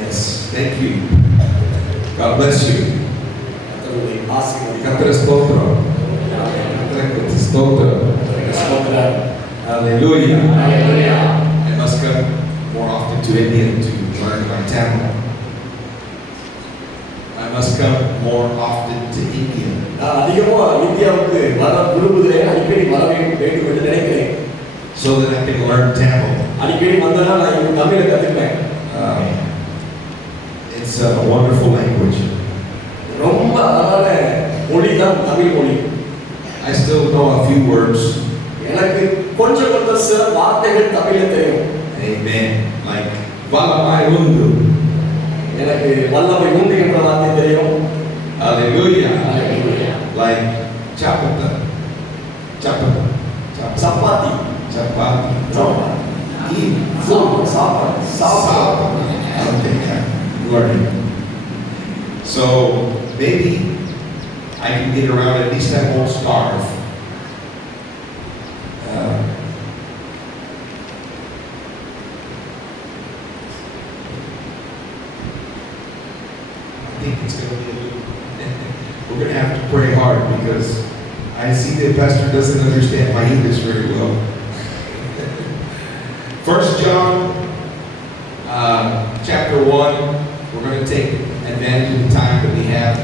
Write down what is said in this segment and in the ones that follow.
Yes, thank you. God bless you. கர்த்தர் ஸ்தோத்திரம். கர்த்தருக்கு ஸ்தோத்திரம். Hallelujah. I must come more often to India to learn my Tamil. I must come more often to India. அதிகமா இந்தியாவுக்கு வர விரும்புகிறேன், அடிக்கடி வர வேண்டும் என்று நினைக்கிறேன். So that I can learn Tamil. அடிக்கடி வந்தா நான் தமிழை கத்துப்பேன். It's a wonderful language. ரொம்ப அழகான மொழி தான் தமிழ் மொழி. I still know a few words. எனக்கு கொஞ்சம் சில வார்த்தைகள் தமிழில் தெரியும். Amen. Like Valamai Undu. எனக்கு வல்லமை உண்டு என்ற வார்த்தை தெரியும். Hallelujah. Like chapata. Chapati. Chapati. Okay, learning. So maybe I can get around, at least I won't starve. I think it's going to be a little, we're going to have to pray hard because I see that Pastor doesn't understand my English very well. 1 John chapter 1, we're going to take advantage of the time that we have.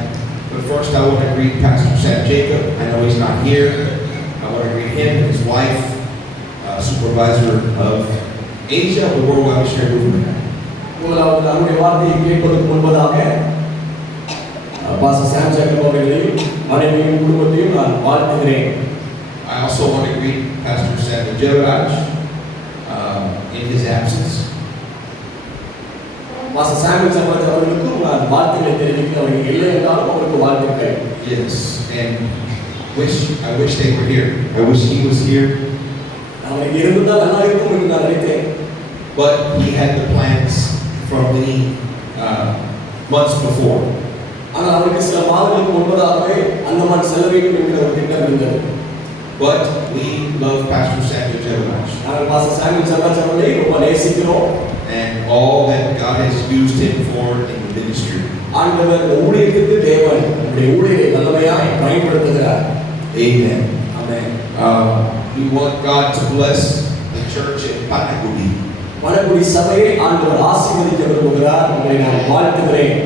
But first I want to greet Pastor Sam Jacob. I know he's not here. I want to greet him and his wife, supervisor of Asia of the Worldwide Missionary Movement. முதலாவது நம்முடைய வார்த்தையை கேட்பதற்கு முன்பதாக பாஸ்டர் சாம் ஜேக்கப் அவர்களையும் மனைவியும் குடும்பத்தையும் நான் வாழ்த்துகிறேன். I also want to greet Pastor Samuel Jevaraj in his absence. Pastor Samuel Jebaraj அவர்களுக்கும் நான் வாழ்த்துக்களை தெரிவிக்கிறேன். அவர்கள் இல்லை என்றாலும் அவருக்கு வாழ்த்துக்கள். Yes, and I wish they were here. I wish he was here. அவர்கள் இருந்தால் நல்லா இருக்கும் என்று நான் நினைத்தேன். But he had the plans from many months before. ஆனால் அவருக்கு சில மாதங்களுக்கு முன்பதாகவே அந்தமான் செல்ல வேண்டும் என்கிற ஒரு திட்டம் இருந்தது. But we love Pastor Samuel Jevaraj. நாங்கள் பாஸ்டர் சாமுவேல் ஜெபராஜ் அவர்களை ரொம்ப நேசிக்கிறோம். And all that God has used him for in the ministry. ஆண்டவர் ஊழியத்துக்கு தேவன் நம்முடைய ஊழியரை வல்லமையாய் பயன்படுத்துகிறார். Amen. Amen. We want God to bless the church in Panagudi. Vadakudi சபையை ஆண்டவர் ஆசீர்வதிக்க விரும்புகிறார். உங்களை நான் வாழ்த்துகிறேன்.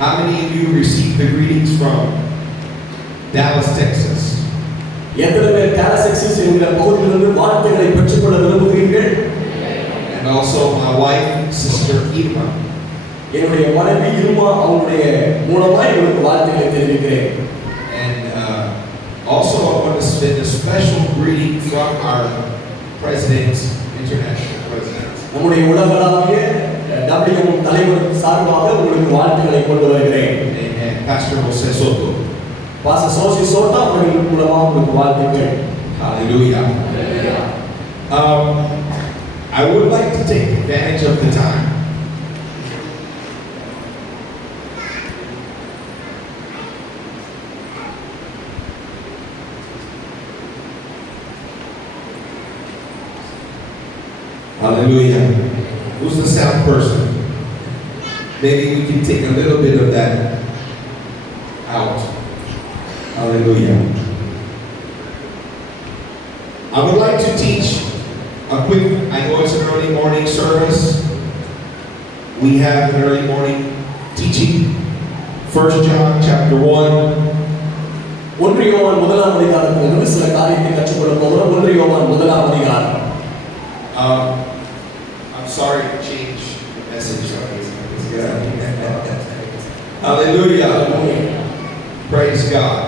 How many of you received the greetings from Dallas, Texas? எத்தனை பேர் டாலஸ் டெக்சாஸ் என்கிற பகுதியிலிருந்து வாழ்த்துக்களை பெற்றுக்கொள்ள விரும்புகிறீர்கள்? And also my wife, Sister Irma. என்னுடைய மனைவி இருமா அவங்களுடைய மூலமாய் உங்களுக்கு வாழ்த்துக்களை தெரிவிக்கிறேன். And also I want to send a special greeting from our president, international president. நம்முடைய உலகளாவிய WM தலைவர் சார்பாக உங்களுக்கு வாழ்த்துக்களை கொண்டு வருகிறேன். Amen. Pastor Jose Soto. Pastor Jose Soto அவர்கள் மூலமாக உங்களுக்கு வாழ்த்துக்கள். Hallelujah. I would like to take advantage of the time. Hallelujah. Who's the sound person? Maybe we can take a little bit of that out. Hallelujah. I would like to teach a quick, I know it's an early morning service. We have an early morning teaching. 1 John chapter 1. யோவான் முதலாம் அதிகாரத்திலிருந்து சில காரியத்தை கற்றுக்கொள்ள போகிறோம். 1 யோவான் முதலாம் அதிகாரம். I'm sorry to change the message. Hallelujah. Praise God.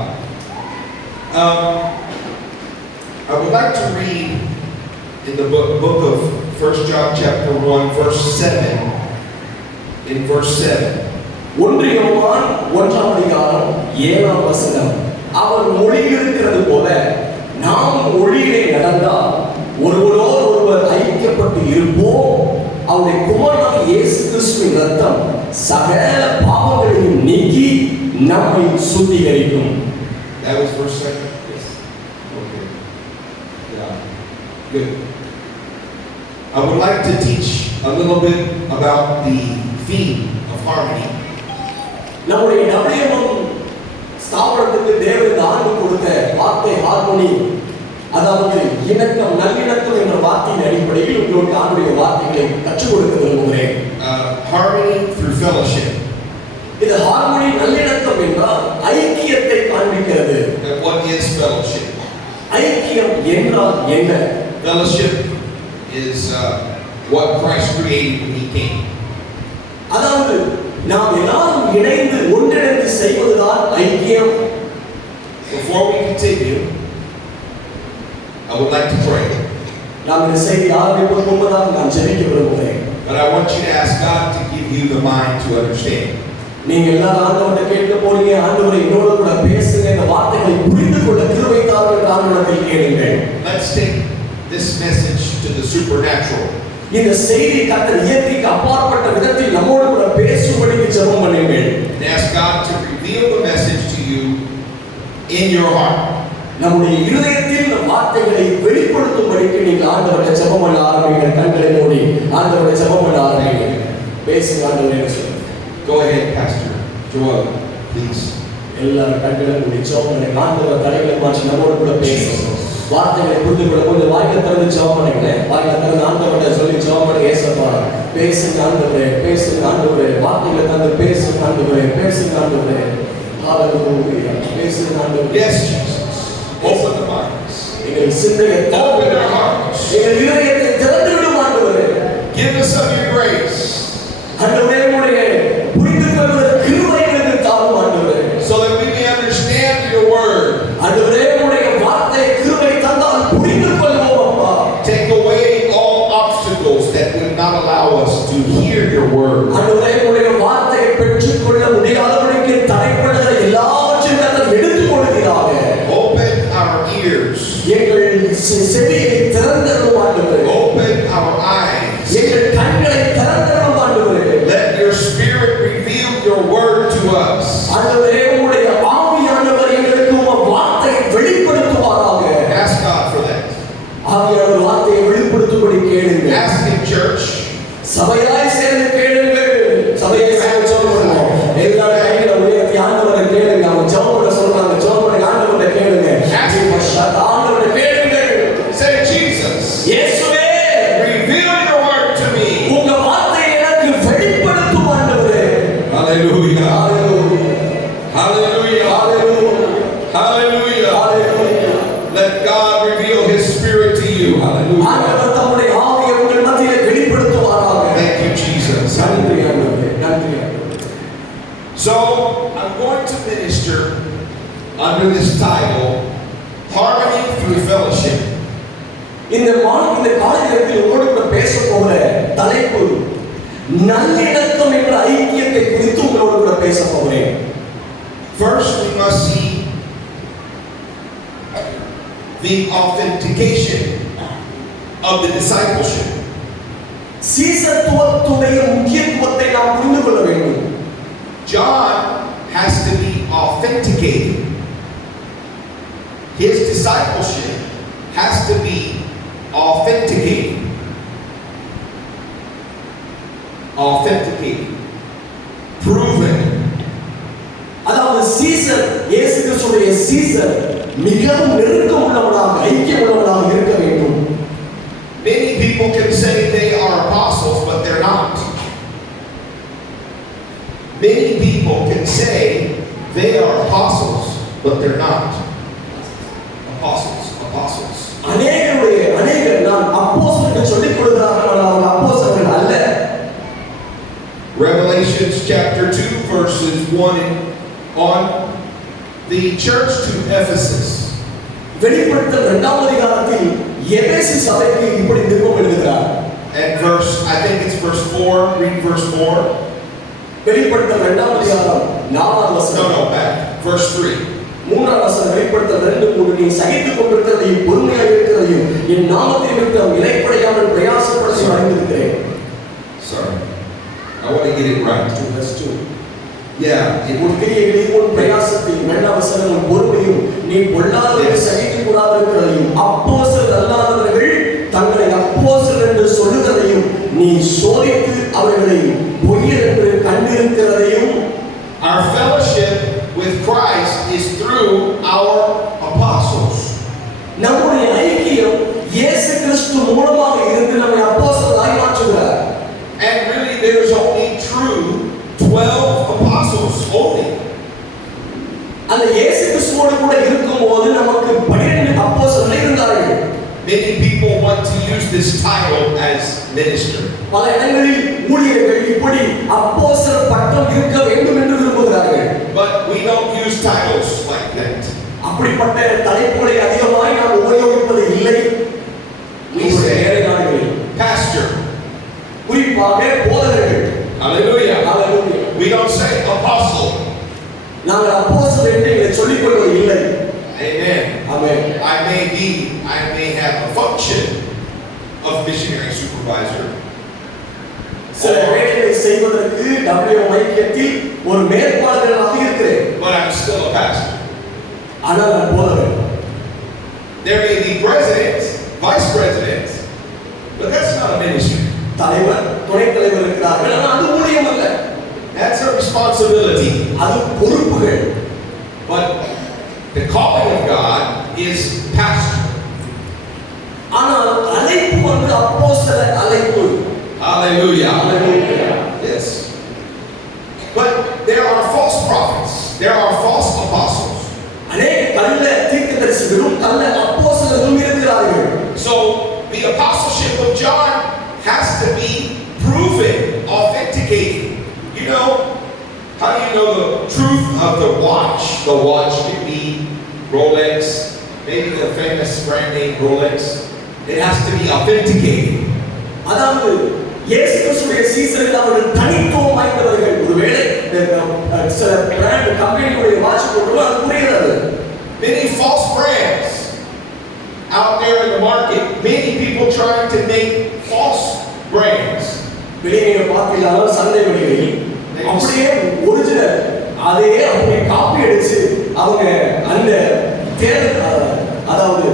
I would like to read in the book of 1 John chapter 1 verse 7. In verse 7. 1 யோவான் 1ஆம் அதிகாரம் 7ஆம் வசனம். அவர் மொழியில் இருக்கிறது போல நாம் ஒளியிலே நடந்தால் ஒருவரோடு ஒருவர் ஐக்கியப்பட்டு இருப்போம். அவருடைய குமாரனாகிய இயேசு கிறிஸ்துவின் இரத்தம் சகல பாவங்களையும் நீக்கி நம்மை சுத்திகரிக்கும். That was verse 7. Yes. Okay. Yeah. Good. I I would like to teach a little bit about the theme of harmony. நம்முடைய WMM ஸ்தாபனத்துக்கு தேவன் ஆண்டு கொடுத்த வார்த்தை ஹார்மோனி, அதாவது இணக்கம், நல்லிணக்கம் என்ற வார்த்தையின் அடிப்படையில் உங்களுக்கு ஆண்டுடைய வார்த்தைகளை கற்றுக் கொடுக்க விரும்புகிறேன். Harmony through fellowship. இது ஹார்மோனி, நல்லிணக்கம் என்றால் ஐக்கியத்தை காண்பிக்கிறது. And what is fellowship? ஐக்கியம் என்றால் என்ன? Fellowship is what Christ created when He came. அதாவது நாம் எல்லாரும் இணைந்து ஒன்றிணைந்து செய்வதுதான் ஐக்கியம். Before we continue, I would like to pray. நாம் இந்த செய்தி ஆரம்பிப்பதற்கு முன்பதாக நான் ஜெபிக்க விரும்புகிறேன். But I want you to ask God to give you the mind to understand. நீங்க எல்லாரும் ஆண்டவரை கேட்க போறீங்க, ஆண்டவரை என்னோட கூட பேசுங்க, இந்த வார்த்தைகளை புரிந்து கொள்ள கிருபை தாரும் என்று ஆண்டவரிடத்தில் கேளுங்கள். Let's take this message to the supernatural. இந்த செய்தி கர்த்தர் இயற்கைக்கு அப்பாற்பட்ட விதத்தில் நம்மோடு கூட பேசும்படிக்கு ஜெபம் பண்ணுங்கள். And ask God to reveal the message to you in your heart. நம்முடைய இருதயத்தில் இந்த வார்த்தைகளை வெளிப்படுத்தும்படிக்கு நீங்கள் ஆண்டவரை ஜெபம் பண்ண ஆரம்பிங்க. கண்களை மூடி ஆண்டவரை ஜெபம் பண்ண ஆரம்பிங்க. பேசுங்க ஆண்டவரே சொல்லுங்க. Go ahead, Pastor Joel, please. எல்லாரும் கண்களை மூடி ஜெபம் பண்ணுங்க. ஆண்டவர் தடைகளை மாற்றி நம்மோடு கூட பேசுங்க. வார்த்தைகளை புரிந்து கொள்ள கொஞ்சம் வாயில திறந்து ஜெபம் பண்ணுங்க. வாயில திறந்து ஆண்டவரை சொல்லி ஜெபம் பண்ணுங்க. ஏசப்பா பேசுங்க ஆண்டவரே, பேசுங்க ஆண்டவரே, வார்த்தைகளை தந்து பேசுங்க ஆண்டவரே, பேசுங்க ஆண்டவரே. ஹalleluya. பேசுங்க ஆண்டவரே. Yes, Jesus. Open the minds. எங்கள் சிந்தையை Open our hearts. எங்கள் இதயத்தை திறந்து விடும் ஆண்டவரே. Give us of your grace. ஆண்டவரே உம்முடைய புரிந்து கொள்வதற்கு கிருபை எங்களுக்கு தாரும் ஆண்டவரே. So that we may understand your word. ஆண்டவரே உம்முடைய வார்த்தை கிருபை தந்தால் புரிந்து கொள்வோம் அப்பா. Take away all obstacles that would not allow us to hear your word. ஆண்டவரே உம்முடைய வார்த்தையை பெற்றுக்கொள்ள முடியாதபடிக்கு தடைப்படுகிற எல்லாவற்றையும் கர்த்தர் எடுத்துக் கொள்கிறாங்க. Open our ears. எங்கள் செவியை திறந்தருளும் ஆண்டவரே. Open our eyes. எங்கள் கண்களை திறந்தருளும் ஆண்டவரே. Let your spirit reveal your word to us. ஆண்டவரே உம்முடைய ஆவியானவர் எங்களுக்கு உம்முடைய வார்த்தையை வெளிப்படுத்துவாராக. Ask God for that. ஆவியானவர் வார்த்தையை வெளிப்படுத்தும்படி கேளுங்க. Ask Him, church. சபையாய் சேர்ந்து கேளுங்கள். சபையாய் சேர்ந்து ஜெபம் பண்ணுவோம். எல்லாரும் கையில உயர்த்தி ஆண்டவரை கேளுங்க. அவங்க ஜெபம் பண்ண சொல்றாங்க. ஜெபம் பண்ணி ஆண்டவரை கேளுங்க. ஆண்டவரை கேளுங்கள். Say, Jesus. இயேசுவே, Reveal your word to me. உங்க வார்த்தையை எனக்கு வெளிப்படுத்தும் ஆண்டவரே. Hallelujah. ஹalleluya. Hallelujah. ஹalleluya. Hallelujah. ஹalleluya. Let God reveal His spirit to you. Hallelujah. ஆண்டவர் தம்முடைய ஆவியை உங்கள் மத்தியிலே வெளிப்படுத்துவாராக. Thank you, Jesus. நன்றி ஆண்டவரே. நன்றி ஆண்டவரே. So, I'm going to minister under this title, Harmony Through Fellowship. இந்த காலை நேரத்தில் உங்களோடு கூட பேச போகிற தலைப்பு நல்லிணக்கம் என்ற ஐக்கியத்தை குறித்து உங்களோடு கூட பேச போகிறேன். First, we must see the authentication of the discipleship. சீசத்துவத்துடைய முக்கியத்துவத்தை நாம் புரிந்து கொள்ள வேண்டும். John has to be authenticated. His discipleship has to be authenticated. Authenticated. Proven. அதாவது சீசர், இயேசு கிறிஸ்துவுடைய சீசர் மிகவும் நெருக்கம் உள்ளவனாக, ஐக்கியம் உள்ளவனாக இருக்க வேண்டும். Many people can say they are apostles, but they're not. Many people can say they are apostles, but they're not. Apostles. அநேகர் நான் அப்போஸ்தலர் என்று சொல்லிக் கொள்கிறார்கள், ஆனால் அவங்க அப்போஸ்தலர்கள் அல்ல. Revelations chapter 2 verses 1 on the church to Ephesus. வெளிப்படுத்தல் 2ஆம் அதிகாரத்தில் எபேசு சபைக்கு இப்படி நிருபம் எழுதுகிறார். And I think it's verse 4, read verse 4. வெளிப்படுத்தல் 2ஆம் அதிகாரம் 4ஆம் வசனம். No, back. Verse 3. 3ஆம் வசனம். வெளிப்படுத்தல் 2:3 நீ சகித்துக் கொண்டிருக்கிறதையும் பொறுமையாக இருக்கிறதையும் என் நாமத்தின் நிமித்தம் இளைப்படையாமல் பிரயாசப்படுத்தி அறிந்திருக்கிறேன். Sorry. I want to get it right. Verse 2. Yeah. உன் கிரியைகளையும் உன் பிரயாசத்தையும் 2ஆம் வசனம் உன் பொறுமையும் நீ பொல்லாதவரை சகித்துக் கூடாதிருக்கிறதையும் அப்போஸ்தலர் அல்லாதவர்கள் தங்களை அப்போஸ்தலர் என்று சொல்லுகிறதையும் நீ சோதித்து அவர்களை பொய்யர் என்று கண்டிருக்கிறதையும். Our fellowship with Christ is through our apostles. நம்முடைய ஐக்கியம் இயேசு கிறிஸ்து மூலமாக இருந்து நம்மை அப்போஸ்தலராய் மாற்றுகிறார். And really there is only true 12 apostles only. அந்த இயேசு கிறிஸ்துவோடு கூட இருக்கும்போது நமக்கு 12 அப்போஸ்தலர்கள் இருந்தார்கள். Many people want to use this title as minister. பல இடங்களில் ஊழியர்கள் இப்படி அப்போஸ்தலர் பட்டம் இருக்க வேண்டும் என்று விரும்புகிறார்கள். But we don't use titles like that. அப்படிப்பட்ட தலைப்புகளை அதிகமாய் நாம் உபயோகிப்பது இல்லை. We say pastor. குறிப்பாக போதகர்கள். Hallelujah. Hallelujah. We don't say apostle. நாங்கள் அப்போஸ்தலர் என்று இதை சொல்லிக் கொள்வது இல்லை. Amen. Amen. I may have a function of missionary supervisor. சில வேலைகளை செய்வதற்கு WMIKத்தில் ஒரு மேற்பாளராக இருக்கிறேன். But I'm still a pastor. ஆனால் நான் போதகர். There may be president, vice president, but that's not a ministry. தலைவர், துணைத் தலைவர் இருக்கிறார்கள். ஆனால் அது ஊழியம் அல்ல. That's a responsibility. அது பொறுப்புகள். But the calling of God is pastor. ஆனால் அழைப்பு வந்து அப்போஸ்தலர் அழைப்பு. Hallelujah. Hallelujah. Yes. But there are false prophets. There are false apostles. அநேக கள்ள தீர்க்கதரிசிகளும் கள்ள அப்போஸ்தலர்களும் இருக்கிறார்கள். So the apostleship of John has to be proven, authenticated. You know, how do you know the truth of the watch? The watch could be Rolex, maybe the famous brand name Rolex. It has to be authenticated. அதாவது இயேசு கிறிஸ்துவின் சீசர்கள் அவர்கள் தனித்துவம் வாய்ந்தவர்கள். ஒருவேளை சில பிராண்ட் கம்பெனியுடைய வாட்ச் போட்டோம் அது புரிகிறது. Many false brands out there in the market. Many people trying to make false brands. வெளியே பார்த்தீங்கன்னா சந்தை வெளியில் அப்படியே ஒரிஜினல் அதே அப்படியே காப்பி அடிச்சு அவங்க அந்த அதாவது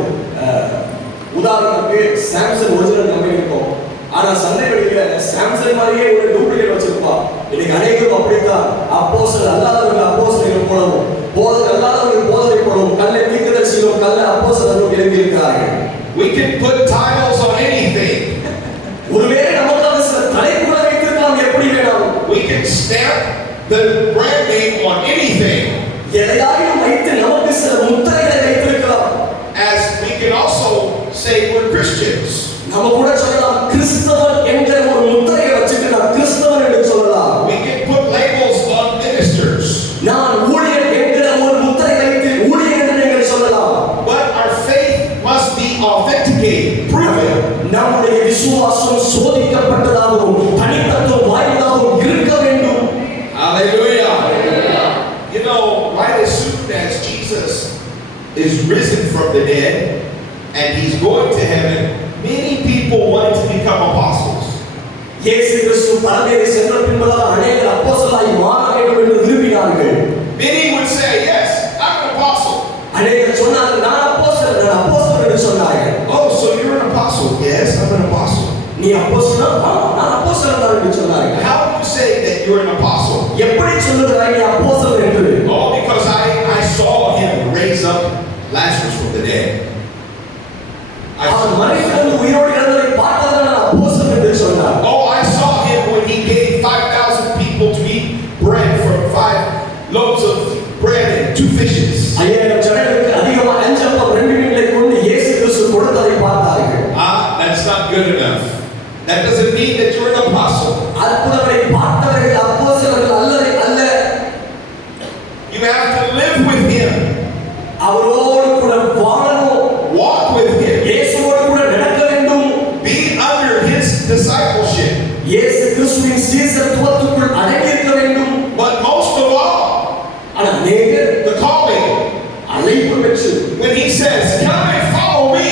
உதாரணத்துக்கு சாம்சங் ஒரிஜினல் கம்பெனி இருக்கும். ஆனா சந்தை வெளியில சாம்சங் மாதிரியே ஒரு டூப்ளிகேட் வச்சிருப்பா. இன்னைக்கு அநேகரும் அப்படித்தான் அப்போஸ்தலர் அல்லாதவர்கள் அப்போஸ்தலர்கள் போலவும் போதகர் அல்லாதவர்கள் போதகரை போலவும் கள்ள தீர்க்கதரிசிகளும் கள்ள அப்போஸ்தலர்களும் எழுதியிருக்கிறார்கள். We can put titles on anything. ஒருவேளை நமக்காக சில தலைப்புகளை வைத்திருக்கலாம். எப்படி வேணாலும் we can stamp the brand name on anything. எதையாவது வைத்து நமக்கு சில முத்திரைகளை வைத்திருக்கலாம். As we can also say we're Christians. நம்ம கூட சொல்லலாம் கிறிஸ்தவன் என்கிற ஒரு முத்திரையை வச்சுட்டு நான் கிறிஸ்தவன் என்று சொல்லலாம். We can put labels on ministers. நான் ஊழியர் என்கிற ஒரு முத்திரை வைத்து ஊழியர் என்று நீங்கள் சொல்லலாம். But our faith must be authenticated, proven. நம்முடைய விசுவாசம் சோதிக்கப்பட்டதாகவும் தனித்தத்துவம் வாய்ந்ததாகவும் இருக்க வேண்டும். Hallelujah. You know, right as soon as Jesus is risen from the dead and he's going to heaven, many people wanted to become apostles. இயேசு கிறிஸ்து பரமேறி சென்ற பின்பதாக அநேகர் அப்போஸ்தலராய் மாற வேண்டும் என்று விரும்பினார்கள். Many would say, yes, I'm an apostle. அநேகர் சொன்னார்கள் நான் அப்போஸ்தலர் என்று சொன்னார்கள். Oh, so you're an apostle? Yes, I'm an apostle. நீ அப்போஸ்தலனா? நான் அப்போஸ்தலன் தான் என்று சொன்னார்கள். How do you say that you're an apostle? எப்படி சொல்லுகிறாய் நீ அப்போஸ்தலன் என்று? Oh, because I saw him raise up Lazarus from the dead. அவன் மரித்தவன் உயிரோடு எழுந்ததை பார்த்ததால் நான் அப்போஸ்தலன் என்று சொன்னார். Oh, I saw him when he gave 5,000 people to eat bread from 5 loaves of bread and 2 fishes. 5000 ஜனங்களுக்கு அதிகமாக 5 அப்பம் 2 மீன்களை கொண்டு இயேசு கிறிஸ்து கொடுத்ததை பார்த்தார்கள். That's not good enough. That doesn't mean that you're an apostle. அற்புதங்களை பார்த்தவர்கள் அப்போஸ்தலர்கள் அல்ல. You have to live with him. அவரோடு கூட வாழணும். Walk with him. இயேசுவோடு கூட நடக்க வேண்டும். Be under his discipleship. இயேசு கிறிஸ்துவின் சீசத்துவத்துக்குள் அடங்கி இருக்க வேண்டும். But most of all, the calling. அழைப்பு பெற்று When he says, come and follow me,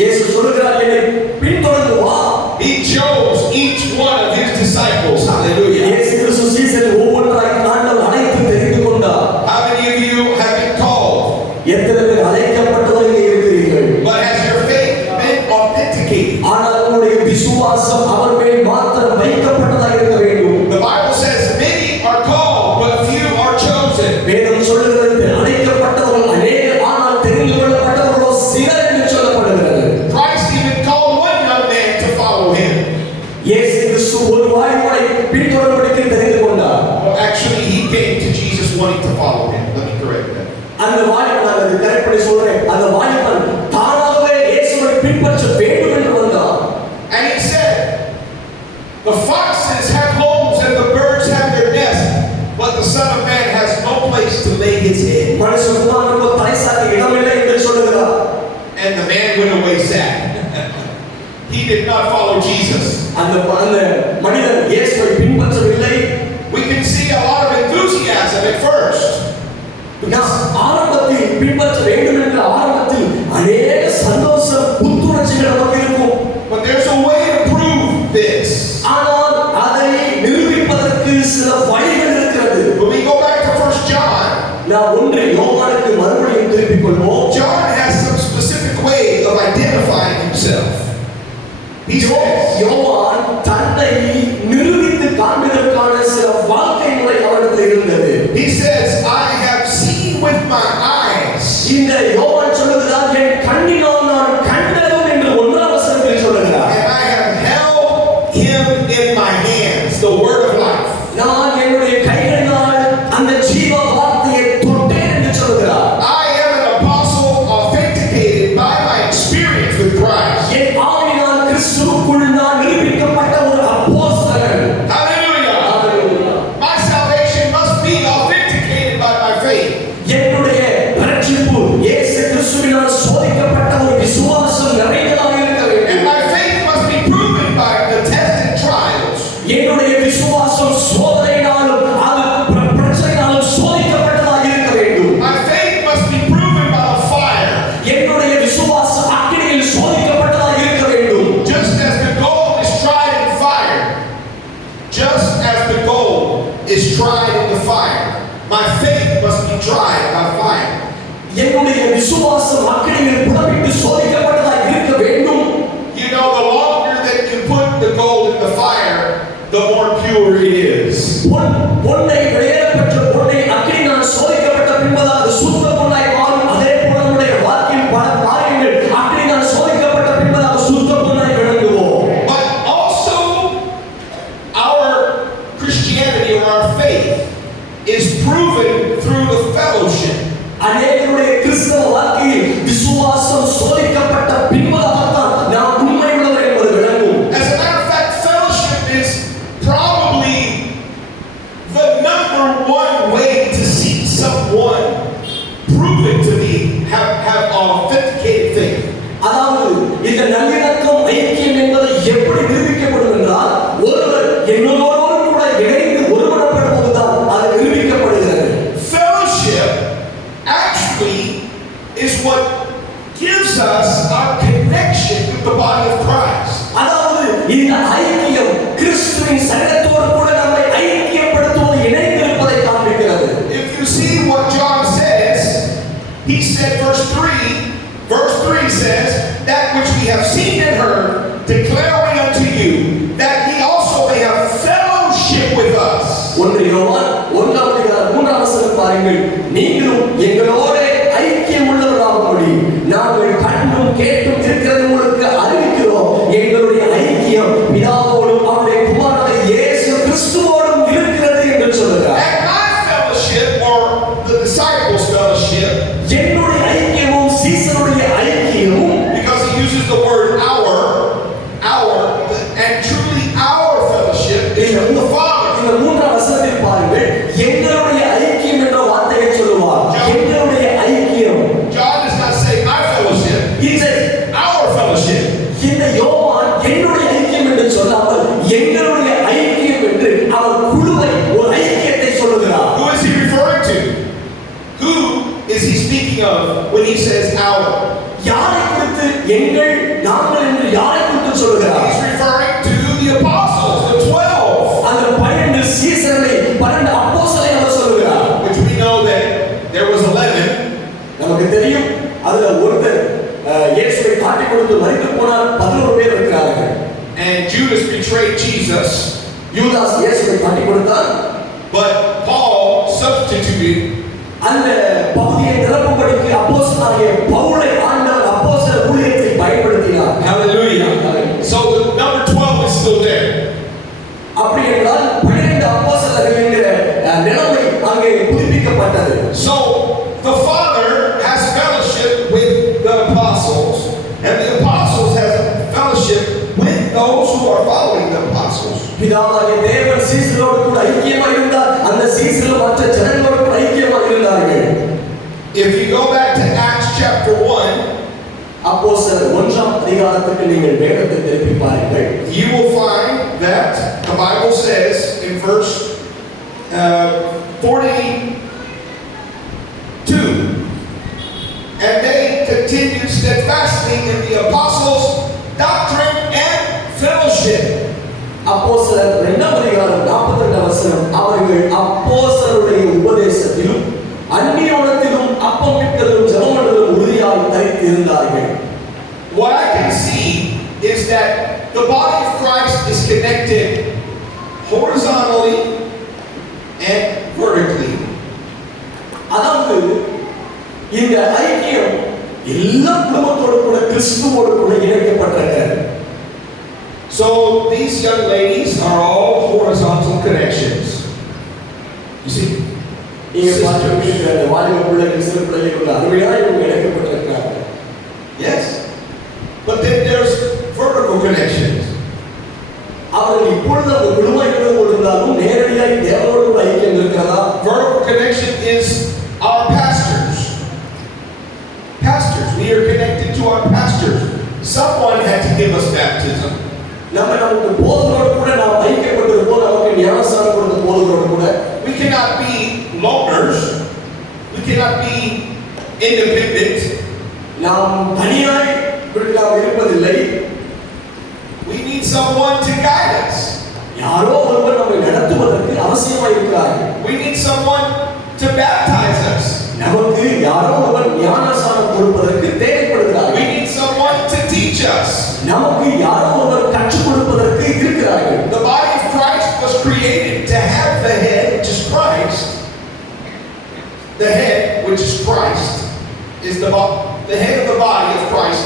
இயேசு சொல்கிறார் என்னை பின்தொடர்ந்து வா. he chose each one of his disciples. Hallelujah. இயேசு கிறிஸ்து சீசர்கள் ஒவ்வொன்றாய் ஆண்டவர் அழைத்து தெரிந்து கொண்டார். How many of you have been called? எத்தனை பேர் அழைக்கப்பட்டவர்கள் இருக்கிறீர்கள்? But has your faith been authenticated? இயேசு கிறிஸ்து ஒரு வாலிபனை பின்தொடர்வதற்கு தெரிந்து கொண்டார். Well, actually, he came to Jesus wanting to follow him. Let me correct that. அந்த வாலிபன், அது கரெக்ட் பண்ணி சொல்றேன், அந்த வாலிபன் தானாகவே இயேசுவை பின்பற்ற வேண்டும் என்று வந்தார். And he said, the foxes have homes and the birds have their nests, but the Son of Man has no place to lay his head. மனுஷகுமாரனுக்கு தலைசாக்க இடமில்லை என்று சொல்லுகிறார். And the man went away sad. He did not follow Jesus. அந்த மனிதன் இயேசுவை பின்பற்றவில்லை. We can see a lot of enthusiasm at first. ஆரம்பத்தில் பின்பற்ற வேண்டும் என்ற ஆரம்பத்தில் அநேக சந்தோஷம் புத்துணர்ச்சிகள் நமக்கு இருக்கும். But there's a way to prove this. ஆனால் அதை நிரூபிப்பதற்கு சில வழிகள் இருக்கிறது. When we go back to 1 John, நாம் ஒன்று யோவானுக்கு மறுபடியும் திருப்பிக் கொள்வோம். John has some specific way of identifying himself. He says, யோவான் தன்னை நிரூபித்து காண்பதற்கான சில வாழ்க்கை முறை அவரிடத்தில் இருந்தது. He says, I have seen with my eyes. இந்த யோவான் சொல்லுகிறார், என் கண்ணினால் நான் கண்டதும் என்று ஒன்றாம் வசனத்தில் சொல்லுகிறார். And I have held him in my hands, the word of life. நான் என்னுடைய கைகளினால் அந்த ஜீவ வார்த்தையை தொட்டேன் என்று சொல்லுகிறார். I am an apostle authenticated by my experience with Christ. என் ஆவியினால் கிறிஸ்துவுக்குள் நான் நிரூபிக்கப்பட்ட ஒரு அப்போஸ்தலன். Hallelujah. Hallelujah. My salvation must be authenticated by my faith. என்னுடைய ரட்சிப்பு இயேசு கிறிஸ்துவினால் சோதிக்கப்பட்ட ஒரு விசுவாசம் நிறைந்ததாக இருக்க வேண்டும். And my faith must be proven by the tests and trials. என்னுடைய விசுவாசம் சோதனையினாலும் அது பிரச்சனையினாலும் சோதிக்கப்பட்டதாக இருக்க வேண்டும். My faith must be proven by the fire. என்னுடைய விசுவாசம் அக்கினியில் சோதிக்கப்பட்டதாக இருக்க வேண்டும். Just as the gold is tried in fire. Just as the gold is tried in the fire. My faith must be tried by fire. என்னுடைய விசுவாசம் அக்கினியில் புடமிட்டு சோதிக்கப்பட்டதாக இருக்க வேண்டும். You know, the longer that you put the gold in the fire, the more pure it is. பொன்னை வெளியேறப்பட்ட பொன்னை அக்கினியால் சோதிக்கப்பட்ட பின்பதாக அது சுத்த பொன்னாய் மாறும். அதே போல நம்முடைய வாழ்க்கையில் பல காரியங்கள் அக்கினியால் சோதிக்கப்பட்ட பின்பதாக சுத்த பொன்னாய் விளங்குவோம். But also, our Christianity or our faith is proven through the fellowship. அநேகருடைய கிறிஸ்தவ வாழ்க்கையில் விசுவாசம் சோதிக்கப்பட்ட பின்பதாகத்தான் நாம் உண்மையுள்ளவர் என்பது விளங்கும். As a matter of fact, fellowship is probably the number one way to see someone proven to be have authenticated faith. அதாவது இந்த நல்லிணக்கம் ஐக்கியம் என்பது எப்படி நிரூபிக்கப்படும் என்றால் ஒருவர் இன்னொருவரோடு கூட இணைந்து ஒருமனப்படும் போதுதான் அது நிரூபிக்கப்படுகிறது. Fellowship actually is what gives us our connection with the body of Christ. அதாவது இந்த ஐக்கியம் கிறிஸ்துவின் சரீரத்தோடு கூட நம்மை ஐக்கியப்படுத்துவது இணைந்திருப்பதை காண்பிக்கிறது. If you see what John says, he said verse 3 says, that which we have seen and heard, declare we unto you, that ye also may have fellowship with us. ஒன்று யோவான் 1:3 பாருங்கள், நீங்களும் எங்களோட ஐக்கியம் உள்ளவராகும்படி நாங்கள் கண்டும் கேட்டும் இருக்கிறது உங்களுக்கு அறிவிக்கிறோம். எங்களுடைய ஐக்கியம் பிதாவோடும் அவருடைய குமாரனாகிய இயேசு கிறிஸ்துவோடும் இருக்கிறது என்று சொல்கிறார். And my fellowship, or the disciples' fellowship, என்னுடைய ஐக்கியமும் சீசருடைய ஐக்கியமும், because he uses the word our, and truly our fellowship is with the Father. இந்த மூன்றாம் வசனத்தில் பாருங்கள், எங்களுடைய ஐக்கியம் என்ற வார்த்தையை சொல்லுவார். எங்களுடைய ஐக்கியம். John does not say my fellowship, he says our fellowship. இந்த யோவான் என்னுடைய ஐக்கியம் என்று சொல்லாமல் எங்களுடைய ஐக்கியம் என்று அவர் குழுவை ஒரு ஐக்கியத்தை சொல்லுகிறார். Who is he referring to? Who is he speaking of when he says our? யாரை குறித்து எங்கள் நாங்கள் என்று யாரை குறித்து சொல்லுகிறார்? He's referring to the apostles, the 12. அந்த 12 சீசர்களை 12 அப்போஸ்தலரை அவர் சொல்லுகிறார். Which we know that there was 11. நமக்கு தெரியும் அதுல ஒருத்தர் இயேசுவை காட்டிக் கொடுத்து மரித்து போனார். 11 பேர் இருக்கிறார்கள். And Judas betrayed Jesus. யூதாஸ் இயேசுவை காட்டிக் கொடுத்தார். But Paul substituted. அந்த பகுதியை நிரப்பும்படிக்கு அப்போஸ்தலனாகிய பவுலை ஆண்டவர் அப்போஸ்தல ஊழியத்தை பயன்படுத்தினார். Hallelujah. So the number 12 is still there. வைக்கப்பட்டது. So the Father has fellowship with the apostles, and the apostles has fellowship with those who are following the apostles. பிதாவாகிய தேவன் சீசரோடு கூட ஐக்கியமாக இருந்தார். அந்த சீசர்கள் மற்ற ஜனங்களோடு கூட ஐக்கியமாக இருந்தார்கள். If you go back to Acts chapter 1, அப்போஸ்தலர் 1ஆம் அதிகாரத்துக்கு நீங்கள் வேதத்தை திருப்பி பாருங்கள். you will find that the Bible says in verse 42, and they continued steadfastly in the apostles' doctrine and fellowship. அப்போஸ்தலர் 2ஆம் அதிகாரம் 42ஆம் வசனம், அவர்கள் அப்போஸ்தலருடைய உபதேசத்திலும் அந்நியோனத்திலும் அப்பம் பிட்கிறதிலும் ஜெபம் பண்ணுவதிலும் உறுதியாக தரித்து இருந்தார்கள். What I can see is that the body of Christ is connected horizontally and vertically. அதாவது இந்த ஐக்கியம் எல்லா குடும்பத்தோடு கூட கிறிஸ்துவோடு கூட இணைக்கப்பட்டிருக்கிறது. So these young ladies are all horizontal connections. You see? இங்க பார்த்துக்கிட்டு அந்த வாலிப பிள்ளைகள் சிறு பிள்ளைகள் அருமையாக இவங்க இணைக்கப்பட்டிருக்கிறார்கள். Yes. But then there's vertical connections. அவர்கள் இப்பொழுது அந்த குடும்பங்களோடு இருந்தாலும் நேரடியாக தேவனோடு கூட ஐக்கியம் இருக்கிறதா? Vertical connection is our pastors. Pastors, we are connected to our pastors. Someone had to give us baptism. நமக்கு போதகரோடு கூட நாம் ஐக்கியப்பட்டிருப்போம். நமக்கு ஞானஸ்நானம் கொடுத்த போதகரோடு கூட. We cannot be loners. We cannot be independent. நாம் தனியாய் நாம் இருப்பதில்லை. We need someone to guide us. யாரோ ஒருவர் நம்மை நடத்துவதற்கு அவசியமாய் இருக்கிறார். We need someone to baptize us. நமக்கு யாரோ ஒருவர் ஞானஸ்நானம் கொடுப்பதற்கு தேவைப்படுகிறார். We need someone to teach us. நமக்கு யாரோ ஒருவர் கற்றுக் கொடுப்பதற்கு இருக்கிறார்கள். The body of Christ was created to have the head, which is Christ. The head, which is Christ, is the head of the body of Christ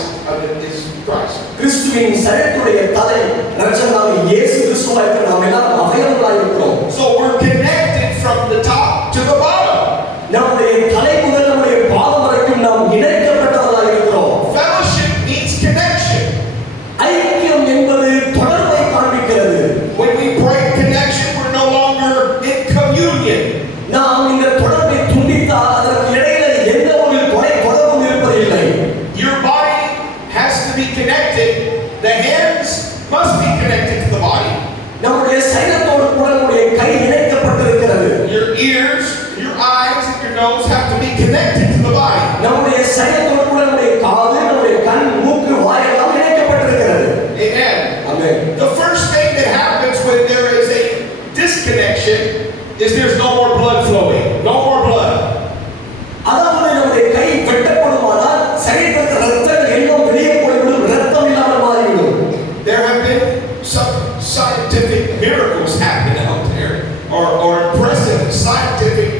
is Christ. கிறிஸ்துவின் சரீரத்துடைய தலை இரட்சகராகிய இயேசு கிறிஸ்துவாய் நாம் எல்லாம் அவயவங்களாய் இருக்கிறோம். So we're connected from the top to the bottom. நம்முடைய தலை முதல் நம்முடைய பாதம் வரைக்கும் நாம் இணைக்கப்பட்டவர்களாய் இருக்கிறோம். Fellowship means connection. ஐக்கியம் என்பது தொடர்பை காண்பிக்கிறது. When we break connection, we're no longer in communion. நாம் இந்த தொடர்பை துண்டித்தால் அதற்கு இடையில எந்த ஒரு தொடர்பும் இருப்பதில்லை. Your body has to be connected. The hands must be connected to the body. நம்முடைய சரீரத்தோடு கூட நம்முடைய கை இணைக்கப்பட்டிருக்கிறது. Your ears, your eyes, and your nose have to be connected to the body. நம்முடைய சரீரத்தோடு கூட நம்முடைய காது, நம்முடைய கண், மூக்கு, வாய் எல்லாம் இணைக்கப்பட்டிருக்கிறது. Amen. ஆமென். The first thing that happens when there is a disconnection is there's no more blood flowing. No more blood. அதாவது நம்முடைய கை வெட்டப்படுமானால் சரீரத்தில் ரத்தம் எல்லாம் வெளியே போய்விடும், ரத்தம் இல்லாமல் மாறிவிடும். There have been some scientific miracles happening out there, or impressive scientific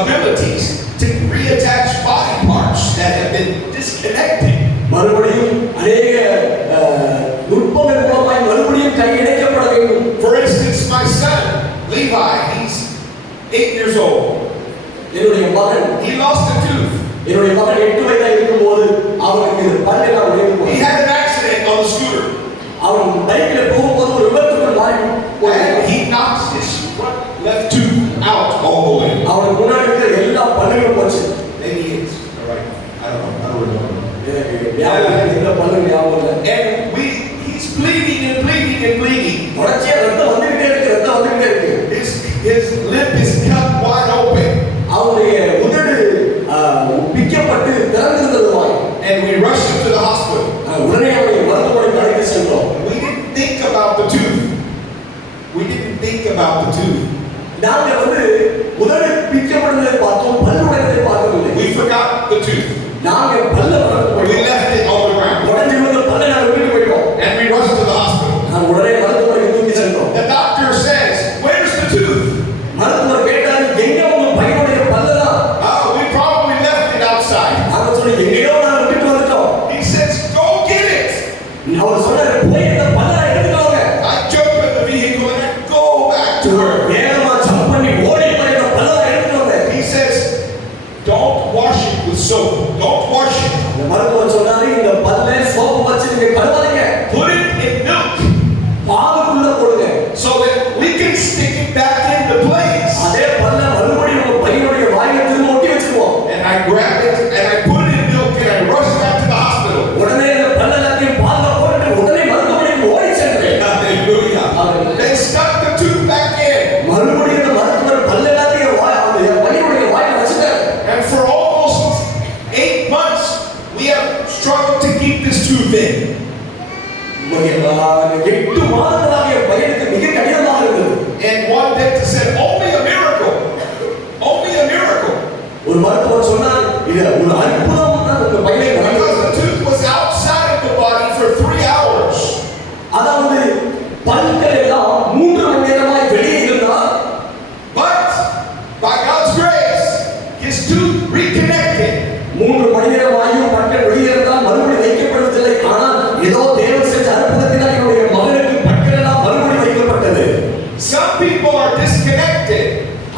abilities to reattach body parts that have been disconnected. மறுபடியும் அநேக நுட்பங்கள் மூலமாய் மறுபடியும் கை இணைக்கப்பட வேண்டும். For instance, my son Levi, he's 8 years old. என்னுடைய மகன் He lost a tooth. என்னுடைய மகன் 8 வயதாக இருக்கும்போது அவனுக்கு பல்லெல்லாம் உடைந்து He போனது. had an accident on the scooter. அவன் பைக்கில் போகும்போது ஒரு விபத்துக்குள் மாறி And he knocked his front left tooth out all the way. அவனுக்கு முன்னாடி இருக்கிற எல்லா பல்லுகளும் போச்சு. Maybe it's all right. I don't know. I don't remember. எனக்கு ஞாபகம் இந்த பல்லு ஞாபகம் இல்லை. And he's bleeding and bleeding and bleeding. தொடர்ச்சியா ரத்தம் வந்துகிட்டே இருக்கு, ரத்தம் வந்துகிட்டே இருக்கு. His lip is cut wide open. அவனுடைய உதடு பிக்கப்பட்டு திறந்திருந்தது வாய். And we rushed him to the hospital. உடனே அவனை மருத்துவமனைக்கு அழைத்து சென்றோம். We didn't think about the tooth. We didn't think about the tooth. நாங்க உதடு பிக்கப்படுவதை பார்த்தோம், பல்லு உடைவதை பார்க்கவில்லை. We forgot the tooth. நாங்க பல்ல We left it on the ground. உடைஞ்சு விழுந்த பல்லை நாங்க வீட்டுக்கு போயிட்டோம். And we rushed to the hospital. நான் உடனே மருத்துவமனைக்கு தூக்கி சென்றோம். The doctor says, "Where's the tooth?" மருத்துவர் கேட்டாரு, எங்க உங்க பையனுடைய பல்லுதான்? We probably left it outside. நாங்க சொன்னோம், எங்கேயோ நாங்க விட்டுட்டு வந்துட்டோம். He says, "Go get it." அவர் சொன்னாரு, போய் அந்த பல்லை எடுத்துட்டு வாங்க. I jump in the vehicle and I go back to her. வேகமா ஜம்ப் பண்ணி ஓடி போய் அந்த பல்லை எடுத்துட்டு வந்தேன். He says, I grab it and I put it in milk and I rush back to the hospital. உடனே அந்த பல்லெல்லாத்தையும் பால்ல போட்டு உடனே மருத்துவமனைக்கு ஓடி சென்றேன். Hallelujah. They stuck the tooth back in. மறுபடியும் அந்த மருத்துவர் பல்லெல்லாத்தையும் பையனுடைய வாயில வச்சுட்டார். And for almost 8 months, we have struggled to keep this tooth in. 8 மாதங்களாக என் பையனுக்கு மிக கடினமாக இருந்தது. And one dentist said, only a miracle. Only a miracle. ஒரு மருத்துவர் சொன்னார், இது ஒரு அற்புதம் தான் உங்க பையனை Because the tooth was outside of the body for 3 hours. அதாவது பல்கள் எல்லாம் 3 மணி நேரமாய் வெளியே இருந்தால், But by God's grace, his tooth reconnected. 3 மணி நேரமாயும் பற்கள் வெளியே இருந்தால் மறுபடி வைக்கப்படுவதில்லை. ஆனால் ஏதோ தேவன் செஞ்ச அற்புதத்தினால் என்னுடைய மகனுக்கு பற்கள் எல்லாம் மறுபடி வைக்கப்பட்டது. Some people are disconnected.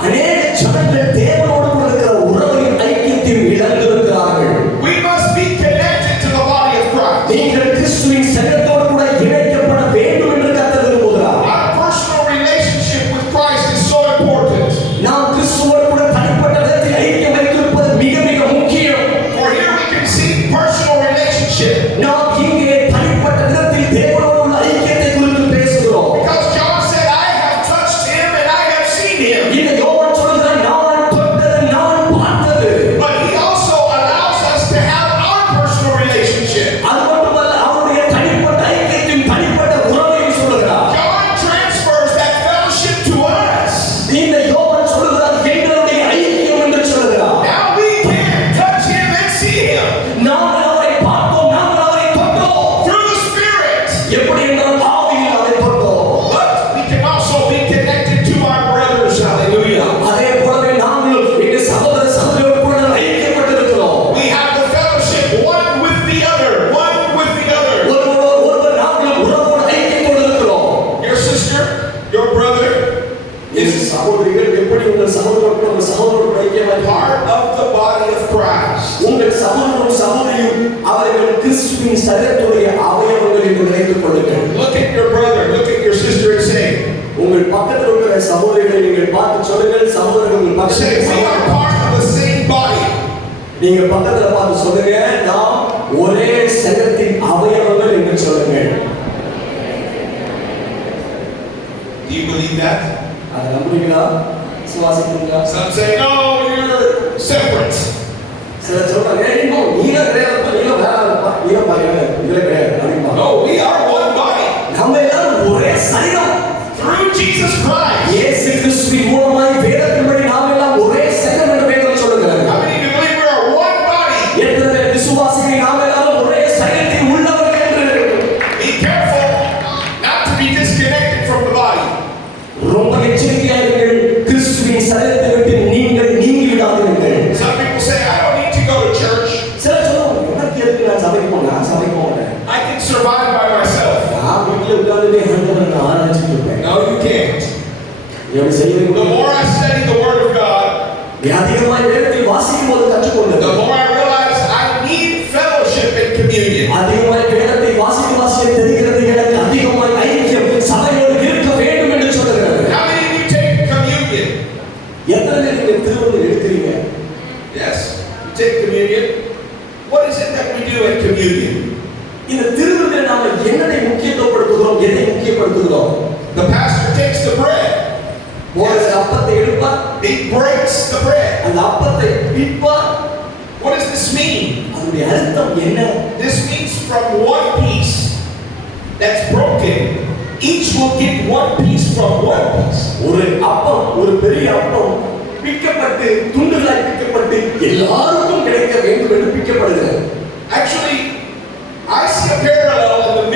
அநேக ஜனங்கள் தேவனோடு கூட இருக்கிற உறவையும் ஐக்கியத்தையும் இழந்திருக்கிறார்கள். We must be connected to the body of Christ. நீங்கள் கிறிஸ்துவின் சரீரத்தோடு கூட இணைக்கப்பட வேண்டும் என்று கர்த்தர் விரும்புகிறார். Our personal relationship with Christ is so important. நாம் கிறிஸ்துவோடு கூட தனிப்பட்ட விதத்தில் ஐக்கியம் வைத்திருப்பது மிக மிக முக்கியம். For here we can see personal relationship. நாம் இங்கே தனிப்பட்ட விதத்தில் தேவனோடு உள்ள ஐக்கியத்தை குறித்து பேசுகிறோம். Because John said, I have touched him and I have seen him. இந்த யோவான் சொல்கிறார், நான் தொட்டது நான் பார்த்தது. But he also allows us to have our personal relationship. அது மட்டுமல்ல, அவருடைய தனிப்பட்ட ஐக்கியத்தையும் தனிப்பட்ட உறவையும் சொல்கிறார். John transfers that fellowship to us. இந்த யோவான் சொல்கிறார், எங்களுடைய ஐக்கியம் என்று சொல்கிறார். Now we can touch him and see him நாங்கள் அவரை பார்த்தோம், நாங்கள் அவரை தொட்டோம். through the Spirit. எப்படி என்றால் ஆவியில் அவரை தொட்டோம். But we can also be connected to our brothers. Hallelujah. அதே போலவே நாங்களும் எங்கள் சகோதர சகோதரியோடு கூட ஐக்கியப்பட்டிருக்கிறோம். We have the fellowship one with the other. One with the other. ஒருவர் நாங்களும் உறவோடு ஐக்கியத்தோடு இருக்கிறோம். Your sister, your brother is சகோதரிகள் எப்படி உங்கள் சகோதரர்கள் உங்கள் சகோதரர்கள் ஐக்கியமாய் part of the body of Christ. உங்கள் சகோதரரும் சகோதரியும் அவர்கள் கிறிஸ்துவின் சரீரத்துடைய அவயவங்கள் என்று நினைத்துக் கொள்ளுங்கள். Look at your brother, look at your sister and say, உங்கள் பக்கத்தில் இருக்கிற சகோதரிகளை நீங்கள் பார்த்து சொல்லுங்கள். சகோதரர்கள் உங்கள் say, we are பக்கத்தில் part of the same body. நீங்க பக்கத்துல பார்த்து சொல்லுங்க, நாம் ஒரே சரீரத்தின் அவயவங்கள் என்று சொல்லுங்கள். Do you believe that? அதை நம்புறீங்களா? விசுவாசிக்கிறீங்களா? Some say, no, you're separate. சிலர் சொல்றாங்க, நீங்க கிடையாது, நீங்க வேற ஆளுப்பா, நீங்க பாருங்க, இதுல கிடையாது அப்படிம்பா. No, we are one body. நம்ம எல்லாரும் ஒரே சரீரம். Through Jesus Christ. இயேசு கிறிஸ்துவின் மூலமாய் வேதத்தின்படி நாம் எல்லாம் ஒரே சரீரம் என்று வேதம் சொல்லுகிறது. How many of you believe we are one body? எத்தனை பேர் விசுவாசிக்கிறீங்க நாம் எல்லாரும் ஒரே சரீரத்தில் உள்ளவர்கள் என்று? Be careful not to be disconnected from the body. ரொம்ப எச்சரிக்கையா இருங்கள். கிறிஸ்துவின் சரீரத்தை விட்டு நீங்கள் நீங்கி விடாதீர்கள். Some people say, I don't need to go to church. சிலர் சொல்லுவாங்க, எனக்கு எதுக்கு நான் சபைக்கு போனேன், சபைக்கு போனேன். I can survive by myself. நான் வீட்டில் உட்கார்ந்துட்டே ஆண்டவரை நான் ஆராய்ச்சிட்டு இருப்பேன். No, you can't. எப்படி செய்வீங்க? The more I study the Word of God, நீ அதிகமாய் வேதத்தில் வாசிக்கும் போது கற்றுக்கொண்டது. the more I realize I need fellowship and communion. அதிகமாய் வேதத்தை வாசிக்க தெரிகிறது, எனக்கு அதிகமாய் ஐக்கியம் சபையோடு இருக்க வேண்டும் என்று சொல்லுகிறது. How many of you take communion? எத்தனை பேர் நீங்க திருவள்ளுவர் எடுக்கிறீங்க? Yes, you take communion. What is it that we do at communion? இந்த திருவள்ளுவர் நாம என்னதை முக்கியத்துவப்படுத்துகிறோம், எதை முக்கியப்படுத்துகிறோம்? The pastor takes the bread. ஒரு அப்பத்தை எடுப்பார், He breaks the bread. அந்த அப்பத்தை பிற்பார். What does this mean? அதனுடைய அர்த்தம் என்ன? This means from one piece that's broken, each will get one piece from one piece. ஒரு அப்பம், ஒரு பெரிய அப்பம் பிக்கப்பட்டு துண்டுகளாய் பிக்கப்பட்டு எல்லாருக்கும் கிடைக்க வேண்டும் என்று பிக்கப்படுகிறது. Actually, I see a parallel in the